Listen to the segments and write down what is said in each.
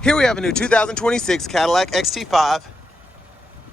Here we have a new 2026 Cadillac XT5.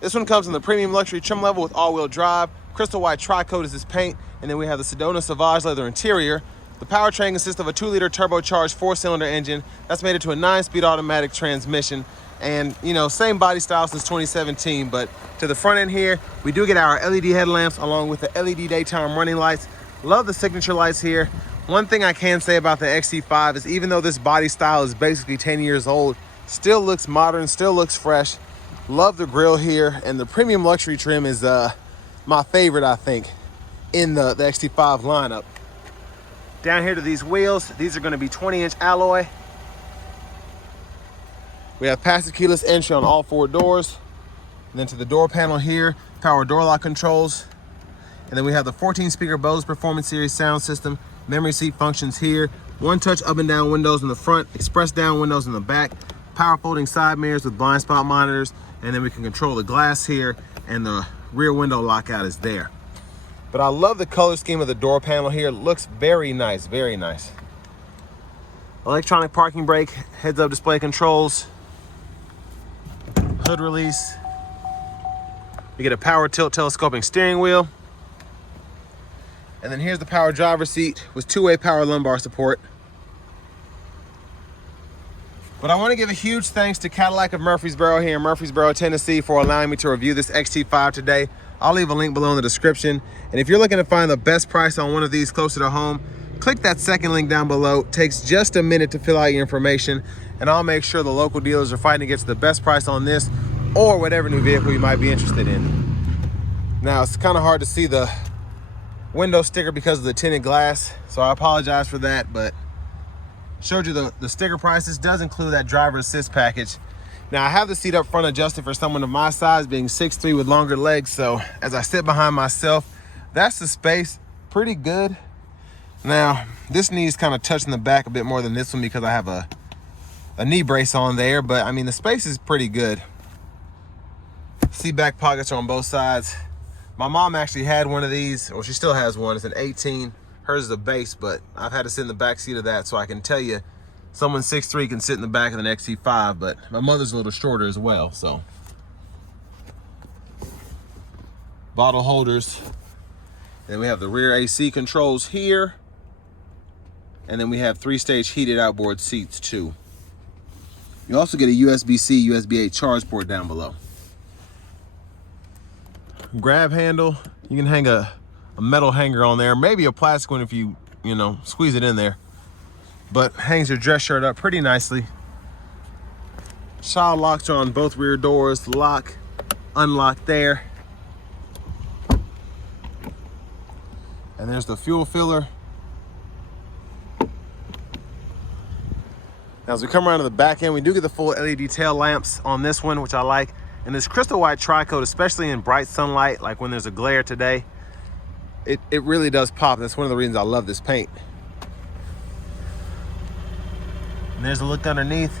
This one comes in the premium luxury trim level with all-wheel drive. Crystal white tri-coat is this paint, and then we have the Sedona Sauvage leather interior. The powertrain consists of a 2-liter turbocharged 4-cylinder engine that's made it to a 9-speed automatic transmission. And, you know, same body style since 2017, but to the front end here, we do get our LED headlamps along with the LED daytime running lights. Love the signature lights here. One thing I can say about the XT5 is even though this body style is basically 10 years old, still looks modern, still looks fresh. Love the grille here, and the premium luxury trim is my favorite, I think, in the XT5 lineup. Down here to these wheels, these are gonna be 20-inch alloy. We have passive keyless entry on all 4 doors. And then to the door panel here, power door lock controls. And then we have the 14-speaker Bose Performance Series sound system, memory seat functions here, 1-touch up and down windows in the front, express down windows in the back, power folding side mirrors with blind spot monitors, and then we can control the glass here, and the rear window lockout is there. But I love the color scheme of the door panel here. It looks very nice, very nice. Electronic parking brake, heads-up display controls, hood release. You get a power tilt telescoping steering wheel. And then here's the power driver's seat with 2-way power lumbar support. But I want to give a huge thanks to Cadillac of Murfreesboro here in Murfreesboro, Tennessee for allowing me to review this XT5 today. I'll leave a link below in the description. And if you're looking to find the best price on one of these closer to home, click that second link down below. It takes just a minute to fill out your information, and I'll make sure the local dealers are fighting to get the best price on this or whatever new vehicle you might be interested in. Now, it's kind of hard to see the window sticker because of the tinted glass, so I apologize for that, but showed you the sticker prices. Does include that driver assist package. Now, I have the seat up front adjusted for someone of my size, being 6'3" with longer legs, so as I sit behind myself, that's the space, pretty good. Now, this knee's kind of touching the back a bit more than this one because I have a knee brace on there, but I mean, the space is pretty good. Seat back pockets are on both sides. My mom actually had one of these, or she still has one. It's an 18. Hers is a base, but I've had to sit in the back seat of that, so I can tell you someone 6'3" can sit in the back of an XT5, but my mother's a little shorter as well, so. Bottle holders. Then we have the rear AC controls here. And then we have 3-stage heated outboard seats too. You also get a USB-C, USB-A charge port down below. Grab handle. You can hang a metal hanger on there, maybe a plastic one if you know, squeeze it in there. But hangs your dress shirt up pretty nicely. Child locks are on both rear doors. Lock, unlock there. And there's the fuel filler. Now, as we come around to the back end, we do get the full LED tail lamps on this one, which I like. And this crystal white tri-coat, especially in bright sunlight, like when there's a glare today, it really does pop. That's one of the reasons I love this paint. And there's a look underneath.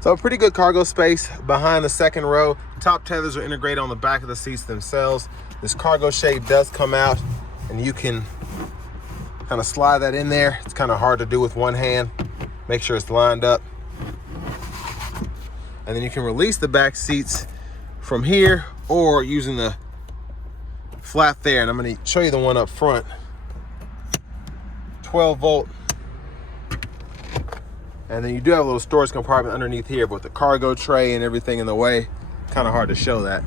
So a pretty good cargo space behind the second row. Top tethers are integrated on the back of the seats themselves. This cargo shade does come out, and you can kind of slide that in there. It's kind of hard to do with one hand. Make sure it's lined up. And then you can release the back seats from here or using the flap there. And I'm going to show you the one up front. 12 volt. And then you do have a little storage compartment underneath here, but with the cargo tray and everything in the way, kind of hard to show that.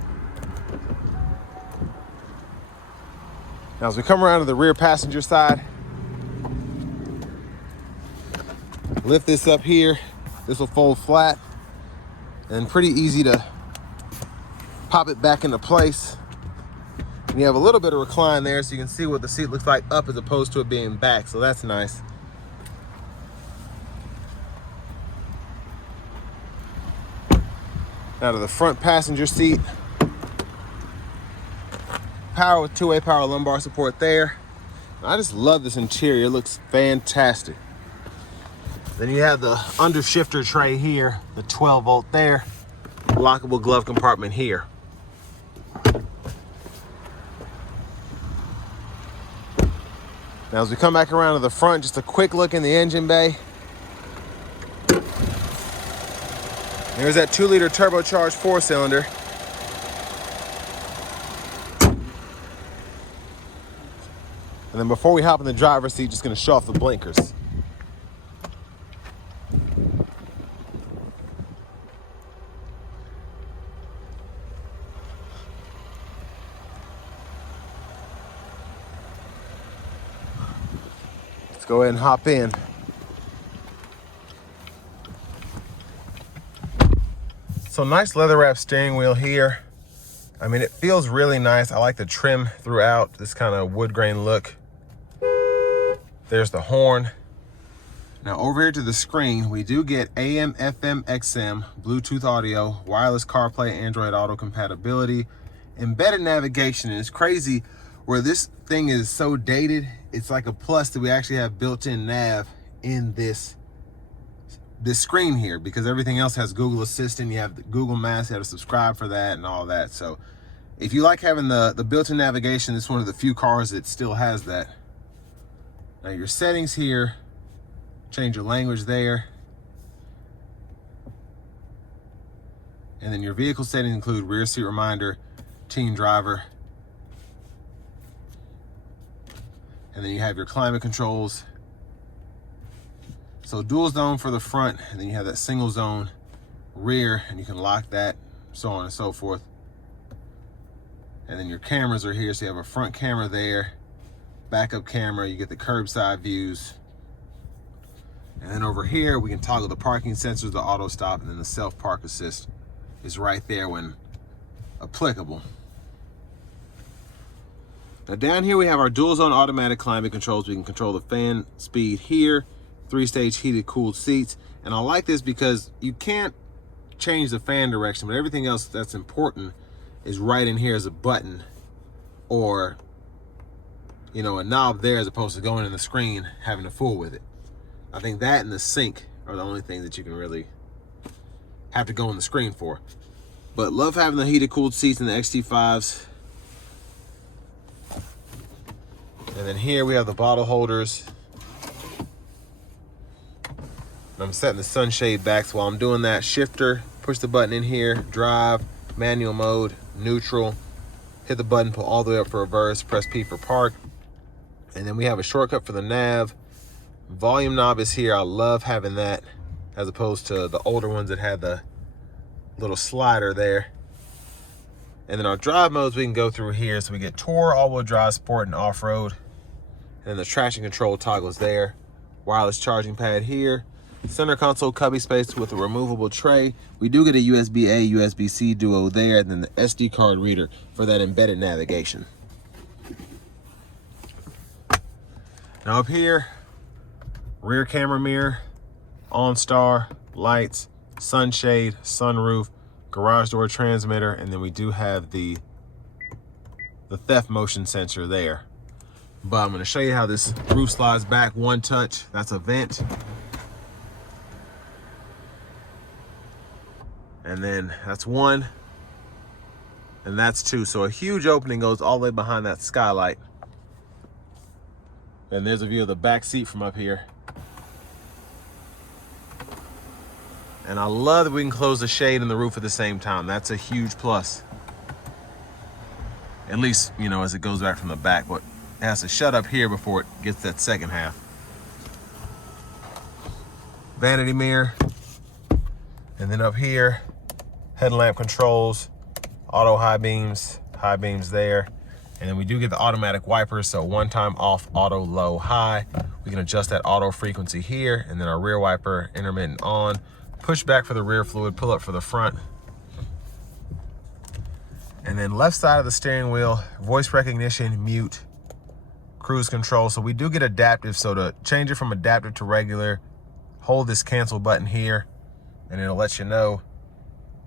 Now, as we come around to the rear passenger side, lift this up here. This will fold flat and pretty easy to pop it back into place. And you have a little bit of recline there, so you can see what the seat looks like up as opposed to it being back, so that's nice. Now to the front passenger seat. Power with 2-way power lumbar support there. I just love this interior, it looks fantastic. Then you have the under shifter tray here, the 12 volt there, lockable glove compartment here. Now as we come back around to the front, just a quick look in the engine bay. There's that 2-liter turbocharged 4-cylinder. And then before we hop in the driver's seat, just gonna show off the blinkers. Let's go ahead and hop in. So nice leather wrap steering wheel here. I mean, it feels really nice. I like the trim throughout, this kind of wood grain look. There's the horn. Now over here to the screen, we do get AM, FM, XM, Bluetooth audio, wireless CarPlay, Android Auto compatibility, embedded navigation. And it's crazy where this thing is so dated. It's like a plus that we actually have built-in nav in this screen here, because everything else has Google Assistant. You have the Google Maps, you have to subscribe for that and all that. So if you like having the built-in navigation, it's one of the few cars that still has that. Now your settings here, change your language there. And then your vehicle settings include rear seat reminder, teen driver. And then you have your climate controls. So dual zone for the front, and then you have that single zone rear, and you can lock that, so on and so forth. And then your cameras are here, so you have a front camera there, backup camera, you get the curbside views. And then over here, we can toggle the parking sensors, the auto stop, and then the self park assist is right there when applicable. Now down here, we have our dual zone automatic climate controls. We can control the fan speed here, 3-stage heated cooled seats. And I like this because you can't change the fan direction, but everything else that's important is right in here as a button or, you know, a knob there, as opposed to going in the screen, having to fool with it. I think that and the sync are the only things that you can really have to go in the screen for. But love having the heated cooled seats in the XT5s. And then here we have the bottle holders. And I'm setting the sunshade back, so while I'm doing that, shifter, push the button in here, drive, manual mode, neutral, hit the button, pull all the way up for reverse, press P for park. And then we have a shortcut for the nav. Volume knob is here. I love having that as opposed to the older ones that had the little slider there. And then our drive modes we can go through here. So we get Tour, all-wheel drive, sport, and off-road. And then the traction control toggles there. Wireless charging pad here. Center console cubby space with a removable tray. We do get a USB-A, USB-C duo there, and then the SD card reader for that embedded navigation. Now up here, rear camera mirror, OnStar, lights, sunshade, sunroof, garage door transmitter, and then we do have the theft motion sensor there. But I'm going to show you how this roof slides back one touch. That's a vent. And then that's one, and that's two. So a huge opening goes all the way behind that skylight. And there's a view of the back seat from up here. And I love that we can close the shade and the roof at the same time. That's a huge plus. At least, you know, as it goes back from the back, but it has to shut up here before it gets that second half. Vanity mirror. And then up here, headlamp controls, auto high beams there. And then we do get the automatic wipers, so one time off, auto, low, high. We can adjust that auto frequency here, and then our rear wiper, intermittent on. Push back for the rear fluid, pull up for the front. And then left side of the steering wheel, voice recognition, mute, cruise control. So we do get adaptive, so to change it from adaptive to regular, hold this cancel button here, and it'll let you know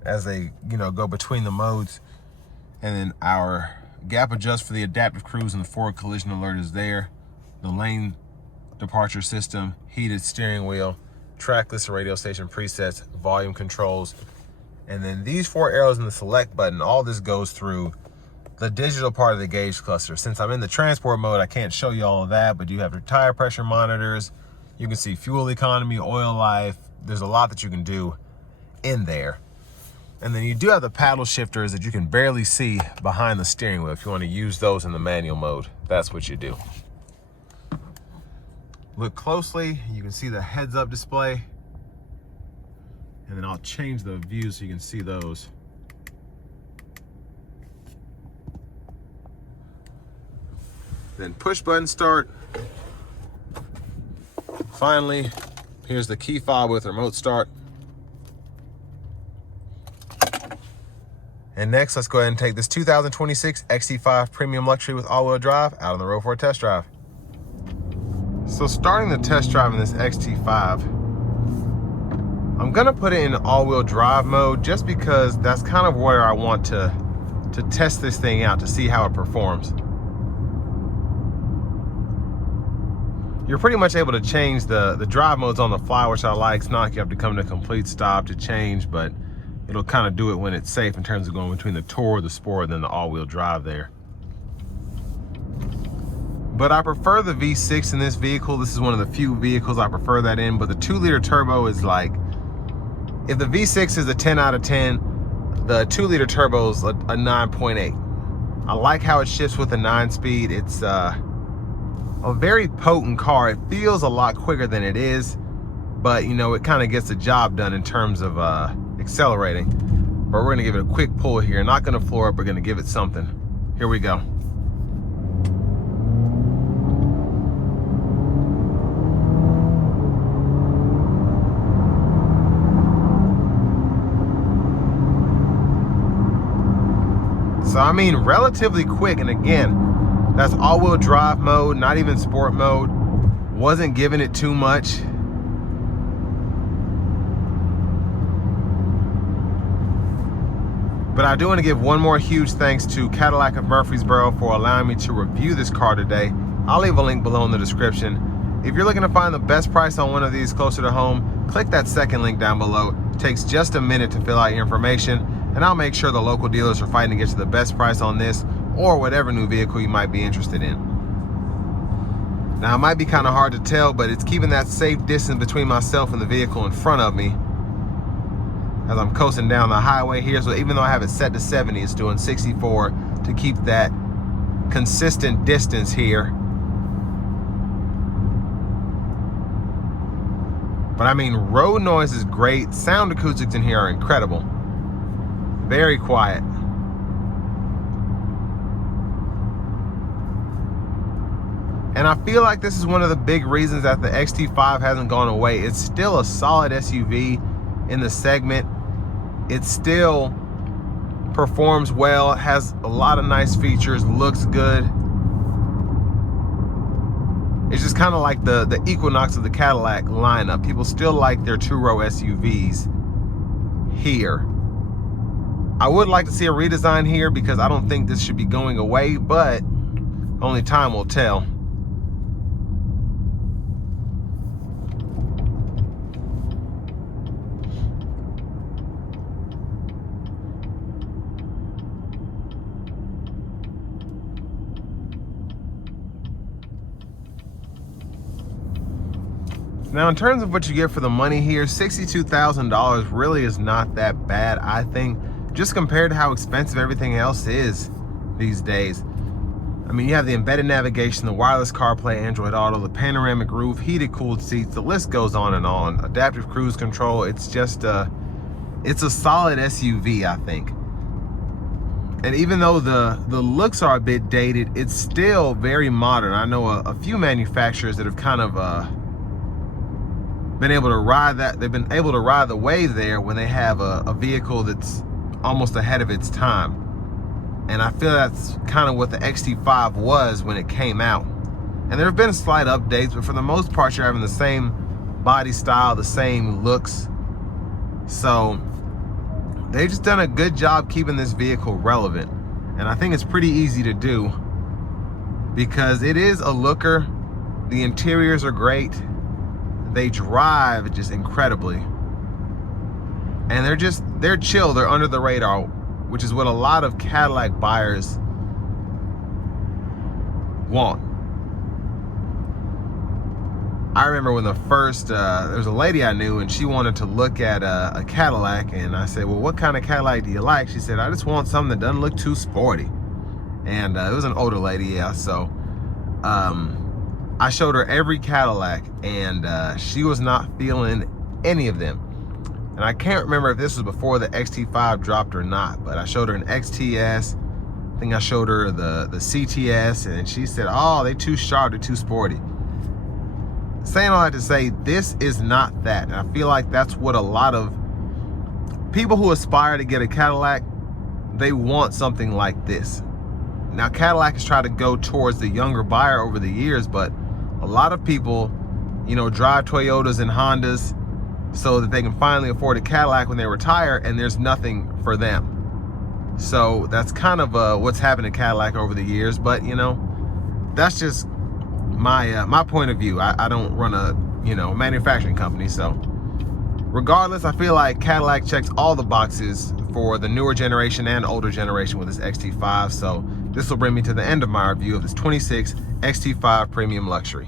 as they, you know, go between the modes. And then our gap adjust for the adaptive cruise and the forward collision alert is there. The lane departure system, heated steering wheel, trackless radio station presets, volume controls. And then these four arrows in the select button, all this goes through the digital part of the gauge cluster. Since I'm in the transport mode, I can't show you all of that, but you have your tire pressure monitors. You can see fuel economy, oil life. There's a lot that you can do in there. And then you do have the paddle shifters that you can barely see behind the steering wheel. If you want to use those in the manual mode, that's what you do. Look closely, you can see the heads-up display. And then I'll change the view so you can see those. Then push button start. Finally, here's the key fob with remote start. And next, let's go ahead and take this 2026 XT5 Premium Luxury with all-wheel drive out on the road for a test drive. So starting the test drive in this XT5, I'm gonna put it in all-wheel drive mode just because that's kind of where I want to test this thing out to see how it performs. You're pretty much able to change the drive modes on the fly, which I like. It's not like you have to come to a complete stop to change, but it'll kind of do it when it's safe in terms of going between the Tour, the Sport, and then the all-wheel drive there. But I prefer the V6 in this vehicle. This is one of the few vehicles I prefer that in, but the 2-liter turbo is like, if the V6 is a 10 out of 10, the 2-liter turbo is a 9.8. I like how it shifts with the 9-speed. It's a very potent car. It feels a lot quicker than it is, but you know, it kind of gets the job done in terms of accelerating. But we're gonna give it a quick pull here. Not gonna floor it, we're gonna give it something. Here we go. So I mean, relatively quick, and again, that's all-wheel drive mode, not even sport mode. Wasn't giving it too much. But I do want to give one more huge thanks to Cadillac of Murfreesboro for allowing me to review this car today. I'll leave a link below in the description. If you're looking to find the best price on one of these closer to home, click that second link down below. It takes just a minute to fill out your information, and I'll make sure the local dealers are fighting to get you the best price on this or whatever new vehicle you might be interested in. Now, it might be kind of hard to tell, but it's keeping that safe distance between myself and the vehicle in front of me as I'm coasting down the highway here. So even though I have it set to 70, it's doing 64 to keep that consistent distance here. But I mean, road noise is great. Sound acoustics in here are incredible. Very quiet. And I feel like this is one of the big reasons that the XT5 hasn't gone away. It's still a solid SUV in the segment. It still performs well, has a lot of nice features, looks good. It's just kind of like the Equinox of the Cadillac lineup. People still like their two-row SUVs here. I would like to see a redesign here because I don't think this should be going away, but only time will tell. Now, in terms of what you get for the money here, $62,000 really is not that bad, I think, just compared to how expensive everything else is these days. I mean, you have the embedded navigation, the wireless CarPlay, Android Auto, the panoramic roof, heated cooled seats, the list goes on and on. Adaptive cruise control, it's just it's a solid SUV, I think. And even though the looks are a bit dated, it's still very modern. I know a few manufacturers that have kind of been able to ride that. They've been able to ride the wave there when they have a vehicle that's almost ahead of its time. And I feel that's kind of what the XT5 was when it came out. And there have been slight updates, but for the most part, you're having the same body style, the same looks. So they've just done a good job keeping this vehicle relevant. And I think it's pretty easy to do because it is a looker. The interiors are great. They drive just incredibly. And they're chill, they're under the radar, which is what a lot of Cadillac buyers want. I remember when the first, there was a lady I knew and she wanted to look at a Cadillac, and I said, well, what kind of Cadillac do you like? She said, I just want something that doesn't look too sporty. And it was an older lady, yeah, so I showed her every Cadillac, and she was not feeling any of them. And I can't remember if this was before the XT5 dropped or not, but I showed her an XTS. I think I showed her the CTS, and she said, oh, they too sharp, they're too sporty. Saying all that to say, this is not that. And I feel like that's what a lot of people who aspire to get a Cadillac, they want something like this. Now, Cadillac has tried to go towards the younger buyer over the years, but a lot of people, you know, drive Toyotas and Hondas so that they can finally afford a Cadillac when they retire, and there's nothing for them. So that's kind of what's happened to Cadillac over the years, but you know, that's just my point of view. I don't run a, you know, manufacturing company, so regardless, I feel like Cadillac checks all the boxes for the newer generation and older generation with this XT5. So this will bring me to the end of my review of this 26 XT5 Premium Luxury.